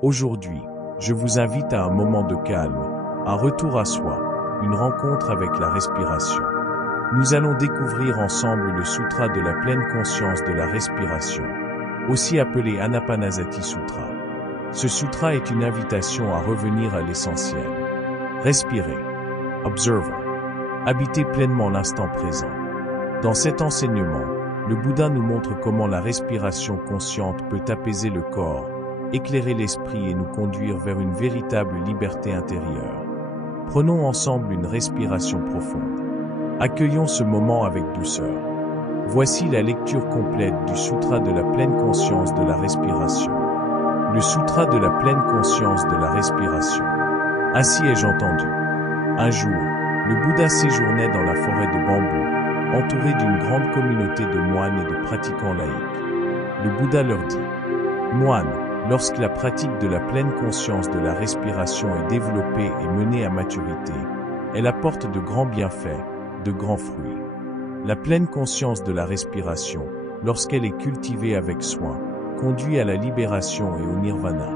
Aujourd'hui, je vous invite à un moment de calme, un retour à soi, une rencontre avec la respiration. Nous allons découvrir ensemble le sutra de la pleine conscience de la respiration, aussi appelé Anapanasati Sutra. Ce sutra est une invitation à revenir à l'essentiel. Respirer. Observer. Habiter pleinement l'instant présent. Dans cet enseignement, le Bouddha nous montre comment la respiration consciente peut apaiser le corps, éclairer l'esprit et nous conduire vers une véritable liberté intérieure. Prenons ensemble une respiration profonde. Accueillons ce moment avec douceur. Voici la lecture complète du Sutra de la pleine conscience de la respiration. Le Sutra de la pleine conscience de la respiration. Ainsi ai-je entendu. Un jour, le Bouddha séjournait dans la forêt de bambous, entouré d'une grande communauté de moines et de pratiquants laïcs. Le Bouddha leur dit : Moines, lorsque la pratique de la pleine conscience de la respiration est développée et menée à maturité, elle apporte de grands bienfaits, de grands fruits. La pleine conscience de la respiration, lorsqu'elle est cultivée avec soin, conduit à la libération et au nirvana.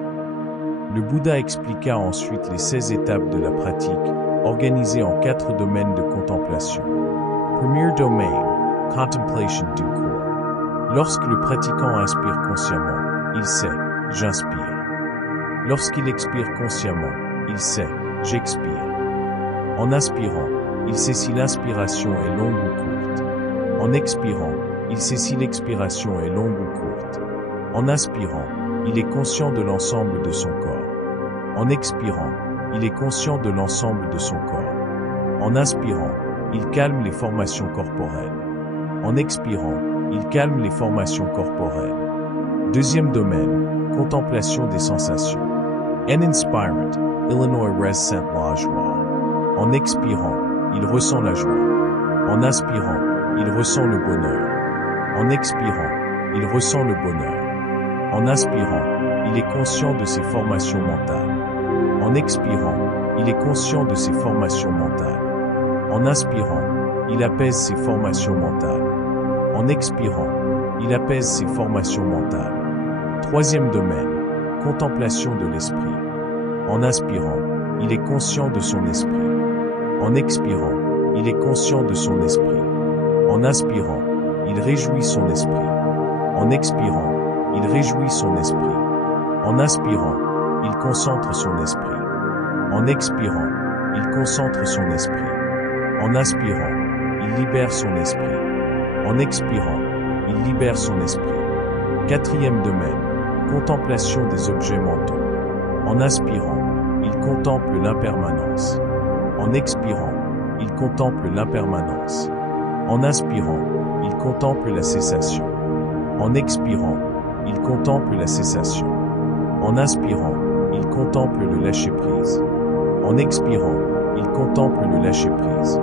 Le Bouddha expliqua ensuite les 16 étapes de la pratique, organisées en 4 domaines de contemplation. Premier domaine, contemplation du corps. Lorsque le pratiquant inspire consciemment, il sait, j'inspire. Lorsqu'il expire consciemment, il sait, j'expire. En inspirant, il sait si l'inspiration est longue ou courte. En expirant, il sait si l'expiration est longue ou courte. En inspirant, il est conscient de l'ensemble de son corps. En expirant, il est conscient de l'ensemble de son corps. En inspirant, il calme les formations corporelles. En expirant, il calme les formations corporelles. Deuxième domaine, contemplation des sensations. En inspirant, Illinois ressent la joie. En expirant, il ressent la joie. En inspirant, il ressent le bonheur. En expirant, il ressent le bonheur. En inspirant, il est conscient de ses formations mentales. En expirant, il est conscient de ses formations mentales. En inspirant, il apaise ses formations mentales. En expirant, il apaise ses formations mentales. Troisième domaine, contemplation de l'esprit. En inspirant, il est conscient de son esprit. En expirant, il est conscient de son esprit. En inspirant, il réjouit son esprit. En expirant, il réjouit son esprit. En inspirant, il concentre son esprit. En expirant, il concentre son esprit. En inspirant, il libère son esprit. En expirant, il libère son esprit. Quatrième domaine, contemplation des objets mentaux. En inspirant, il contemple l'impermanence. En expirant, il contemple l'impermanence. En inspirant, il contemple la cessation. En expirant, il contemple la cessation. En inspirant, il contemple le lâcher-prise. En expirant, il contemple le lâcher-prise.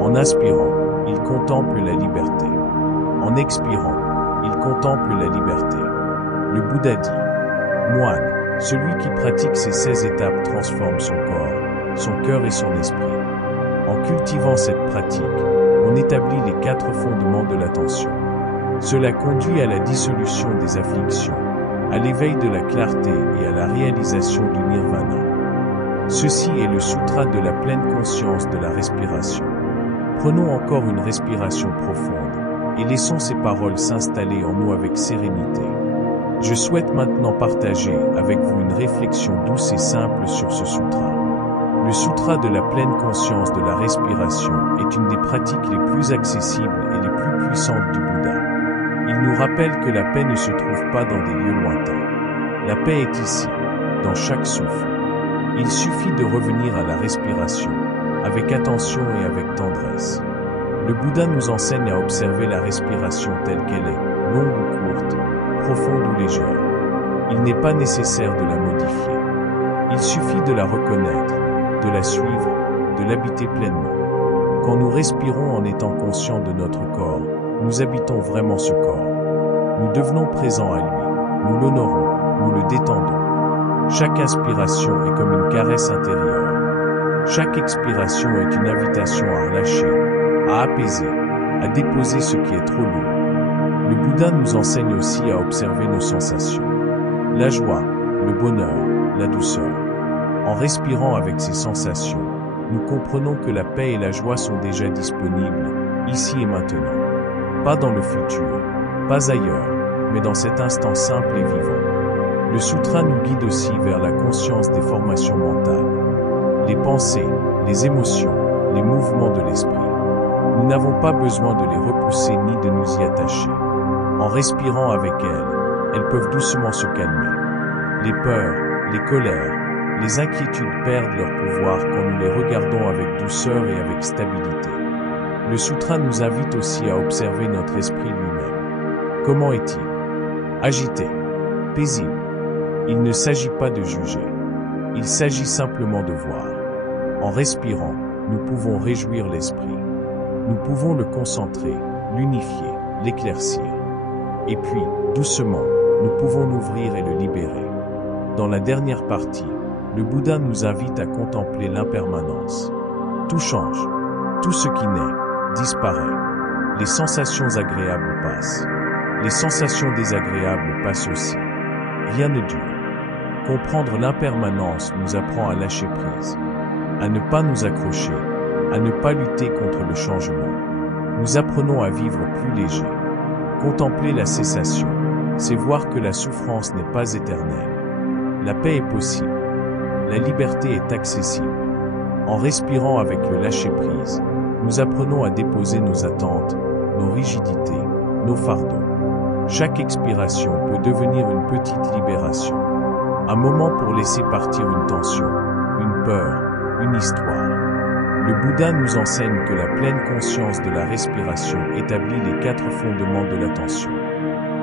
En inspirant, il contemple la liberté. En expirant, il contemple la liberté. Le Bouddha dit : Moine, celui qui pratique ces 16 étapes transforme son corps, son cœur et son esprit. En cultivant cette pratique, on établit les 4 fondements de l'attention. Cela conduit à la dissolution des afflictions, à l'éveil de la clarté et à la réalisation du nirvana. Ceci est le sutra de la pleine conscience de la respiration. Prenons encore une respiration profonde et laissons ces paroles s'installer en nous avec sérénité. Je souhaite maintenant partager avec vous une réflexion douce et simple sur ce sutra. Le sutra de la pleine conscience de la respiration est une des pratiques les plus accessibles et les plus puissantes du Bouddha. Il nous rappelle que la paix ne se trouve pas dans des lieux lointains. La paix est ici, dans chaque souffle. Il suffit de revenir à la respiration, avec attention et avec tendresse. Le Bouddha nous enseigne à observer la respiration telle qu'elle est, longue ou courte, profonde ou légère. Il n'est pas nécessaire de la modifier. Il suffit de la reconnaître, de la suivre, de l'habiter pleinement. Quand nous respirons en étant conscients de notre corps, nous habitons vraiment ce corps. Nous devenons présents à lui, nous l'honorons, nous le détendons. Chaque inspiration est comme une caresse intérieure. Chaque expiration est une invitation à relâcher, à apaiser, à déposer ce qui est trop lourd. Le Bouddha nous enseigne aussi à observer nos sensations. La joie, le bonheur, la douceur. En respirant avec ces sensations, nous comprenons que la paix et la joie sont déjà disponibles, ici et maintenant. Pas dans le futur, pas ailleurs, mais dans cet instant simple et vivant. Le sutra nous guide aussi vers la conscience des formations mentales. Les pensées, les émotions, les mouvements de l'esprit. Nous n'avons pas besoin de les repousser ni de nous y attacher. En respirant avec elles peuvent doucement se calmer. Les peurs, les colères, les inquiétudes perdent leur pouvoir quand nous les regardons avec douceur et avec stabilité. Le sutra nous invite aussi à observer notre esprit lui-même. Comment est-il? Agité, paisible. Il ne s'agit pas de juger. Il s'agit simplement de voir. En respirant, nous pouvons réjouir l'esprit. Nous pouvons le concentrer, l'unifier, l'éclaircir. Et puis, doucement, nous pouvons l'ouvrir et le libérer. Dans la dernière partie, le Bouddha nous invite à contempler l'impermanence. Tout change. Tout ce qui naît, disparaît. Les sensations agréables passent. Les sensations désagréables passent aussi. Rien ne dure. Comprendre l'impermanence nous apprend à lâcher prise, à ne pas nous accrocher, à ne pas lutter contre le changement. Nous apprenons à vivre plus léger. Contempler la cessation, c'est voir que la souffrance n'est pas éternelle. La paix est possible. La liberté est accessible. En respirant avec le lâcher-prise, nous apprenons à déposer nos attentes, nos rigidités, nos fardeaux. Chaque expiration peut devenir une petite libération. Un moment pour laisser partir une tension, une peur, une histoire. Le Bouddha nous enseigne que la pleine conscience de la respiration établit les 4 fondements de l'attention.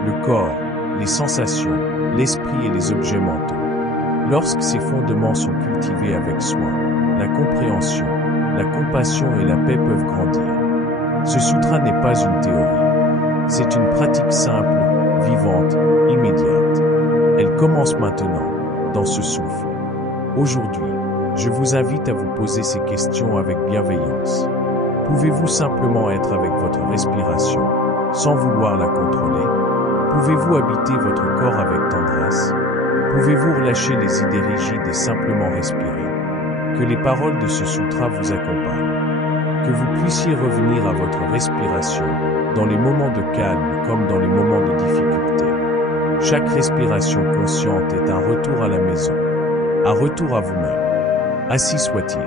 Le corps, les sensations, l'esprit et les objets mentaux. Lorsque ces fondements sont cultivés avec soin, la compréhension, la compassion et la paix peuvent grandir. Ce sutra n'est pas une théorie. C'est une pratique simple, vivante, immédiate. Elle commence maintenant, dans ce souffle. Aujourd'hui, je vous invite à vous poser ces questions avec bienveillance. Pouvez-vous simplement être avec votre respiration, sans vouloir la contrôler? Pouvez-vous habiter votre corps avec tendresse? Pouvez-vous relâcher les idées rigides et simplement respirer? Que les paroles de ce sutra vous accompagnent. Que vous puissiez revenir à votre respiration, dans les moments de calme comme dans les moments de difficulté. Chaque respiration consciente est un retour à la maison, un retour à vous-même. Ainsi soit-il.